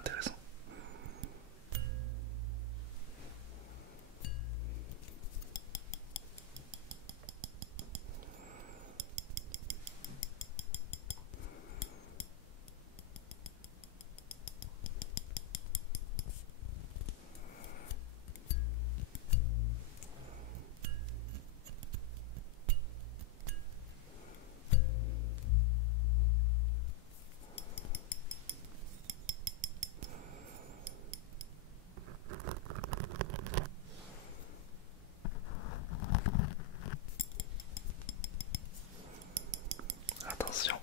intéressant. Attention.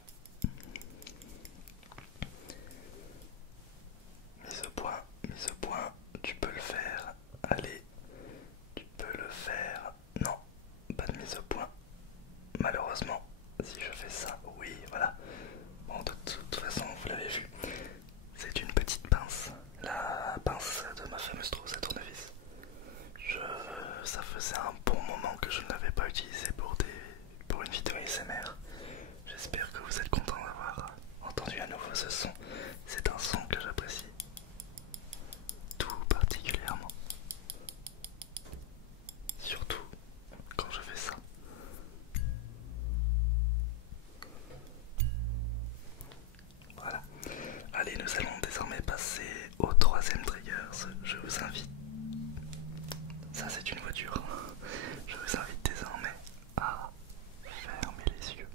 Mise au point, tu peux le faire. Allez, tu peux le faire. Non, pas de mise au point. Malheureusement, si je fais ça, oui, voilà. Bon, de toute façon, vous l'avez vu, c'est une petite pince. La pince de ma fameuse trousse à tournevis. Ça faisait un bon moment que je ne l'avais pas utilisé pour une vidéo ASMR. J'espère que vous êtes content d'avoir entendu à nouveau ce son. C'est un son que j'apprécie tout particulièrement. Surtout quand je fais ça. Voilà. Allez, nous allons désormais passer au troisième trigger. Je vous invite. Ça, c'est une voiture. Je vous invite désormais à fermer les yeux.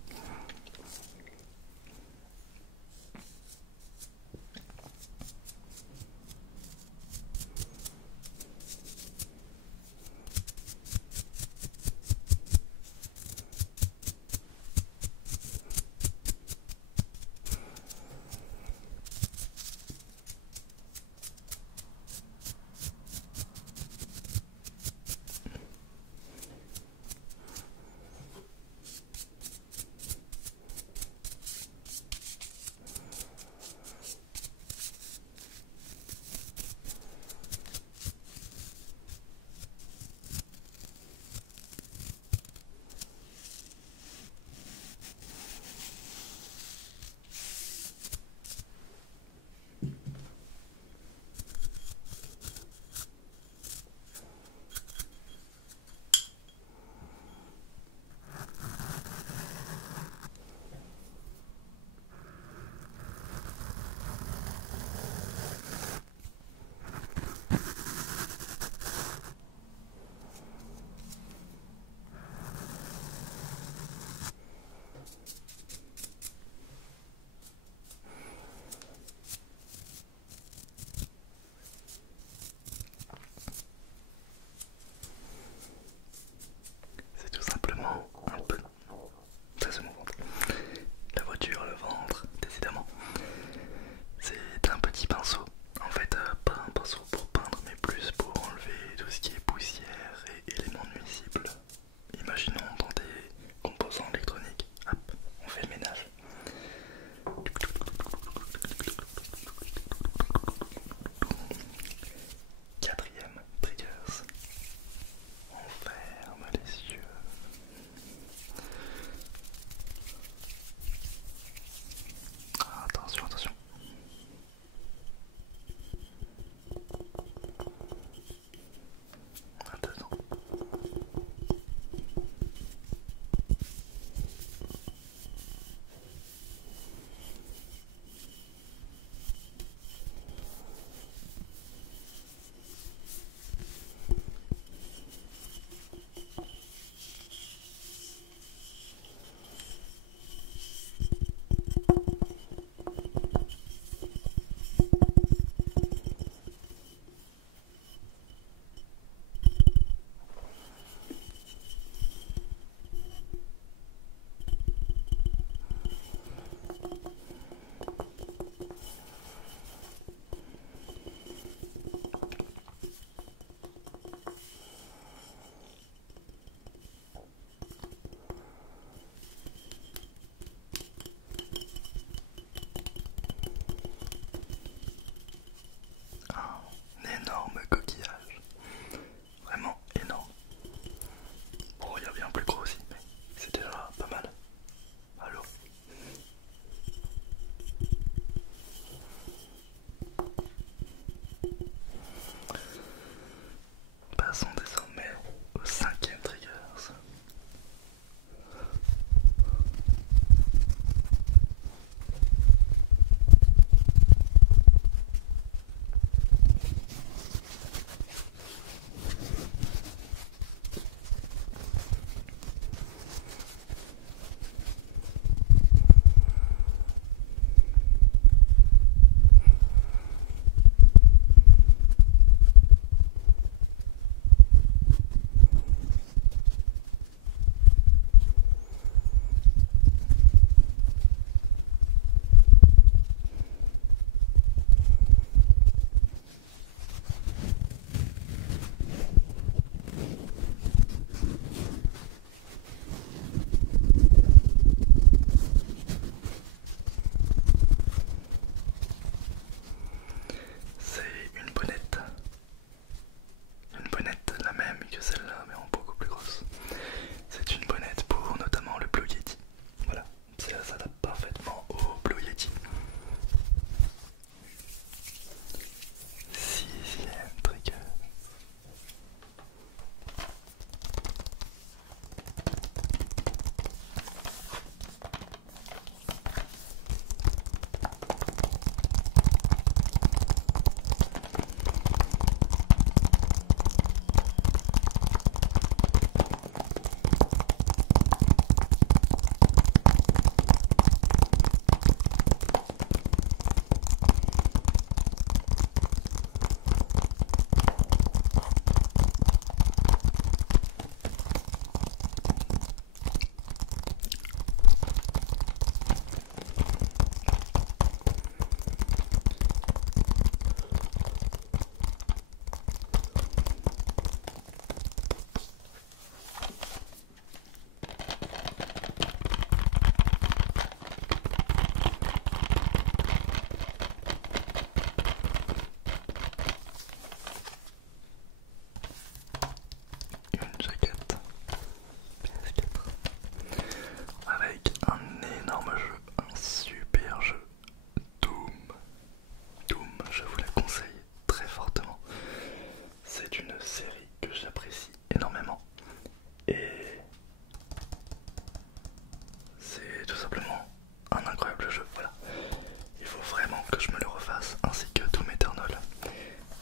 que je me le refasse, ainsi que Doom Eternal.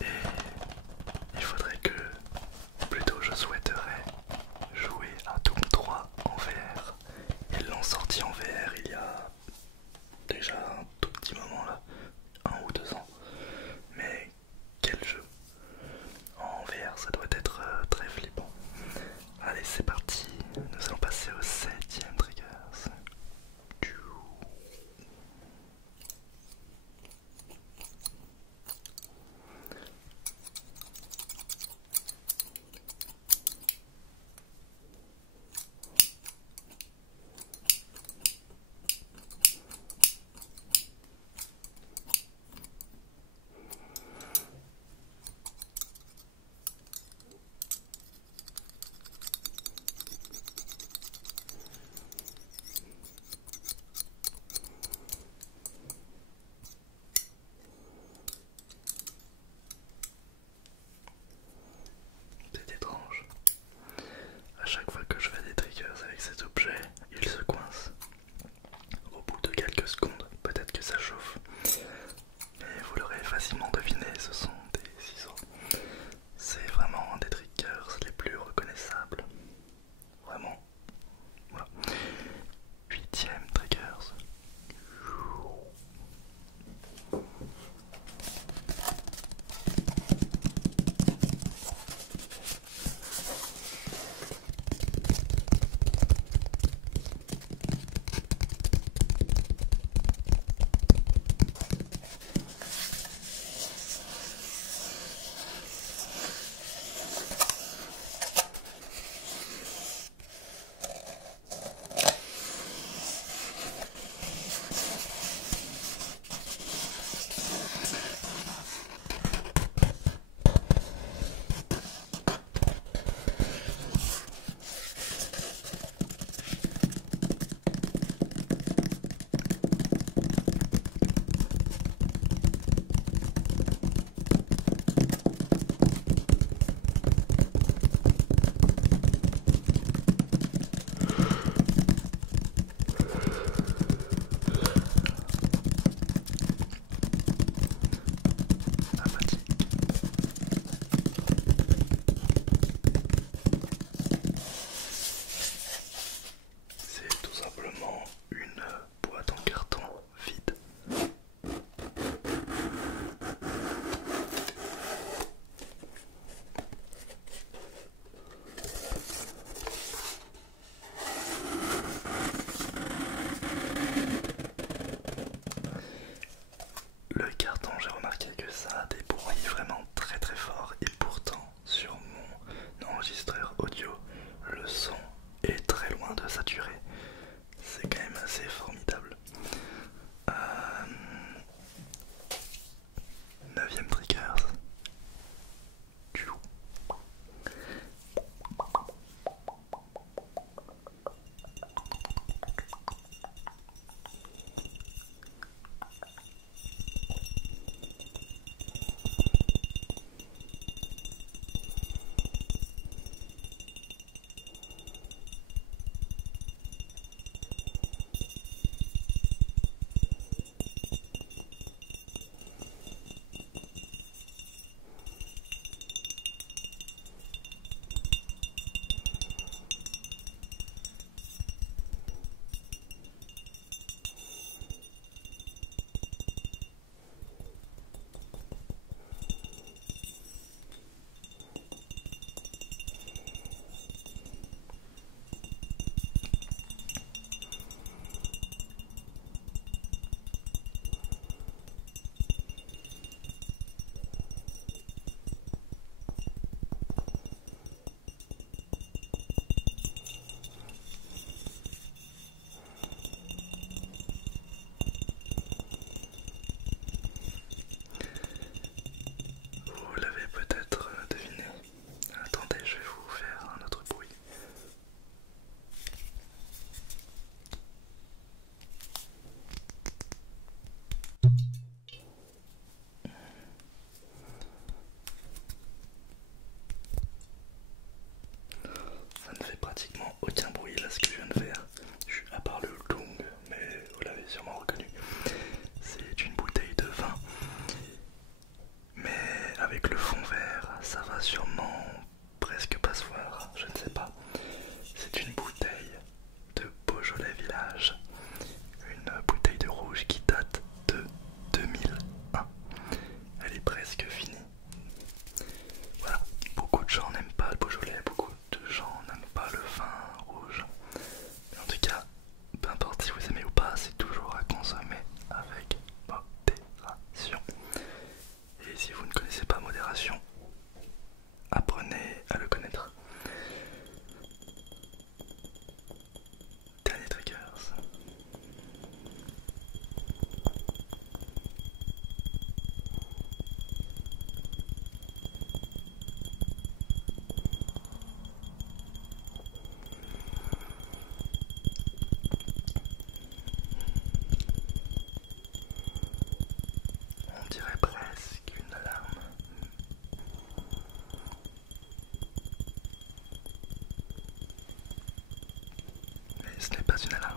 Et il faudrait que, plutôt je souhaiterais jouer à Doom 3 en VR. Ils l'ont sorti en VR il y a déjà un tout petit moment là, 1 ou 2 ans. Mais quel jeu! En VR ça doit être très flippant. Allez c'est parti, nous allons passer au 7ème trigger. C'est étrange. À chaque fois que je fais des triggers avec cet objet, il se coince. Au bout de quelques secondes, peut-être que ça chauffe. Mais vous l'aurez facilement deviné, ce sont des ciseaux. C'est vraiment un des triggers les plus reconnaissables. Vraiment. Voilà. 8ème triggers. C'est tout simplement une boîte en carton vide. Le carton, j'ai remarqué que ça a des bruits vraiment très très forts et pourtant sur mon enregistreur audio, le son est très loin de saturer. C'est quand même assez formidable. 9ème trigger. si vous ne connaissez pas modération, apprenez à le connaître. Dernier triggers. On dirait presque une alarme. Mais ce n'est pas une alarme.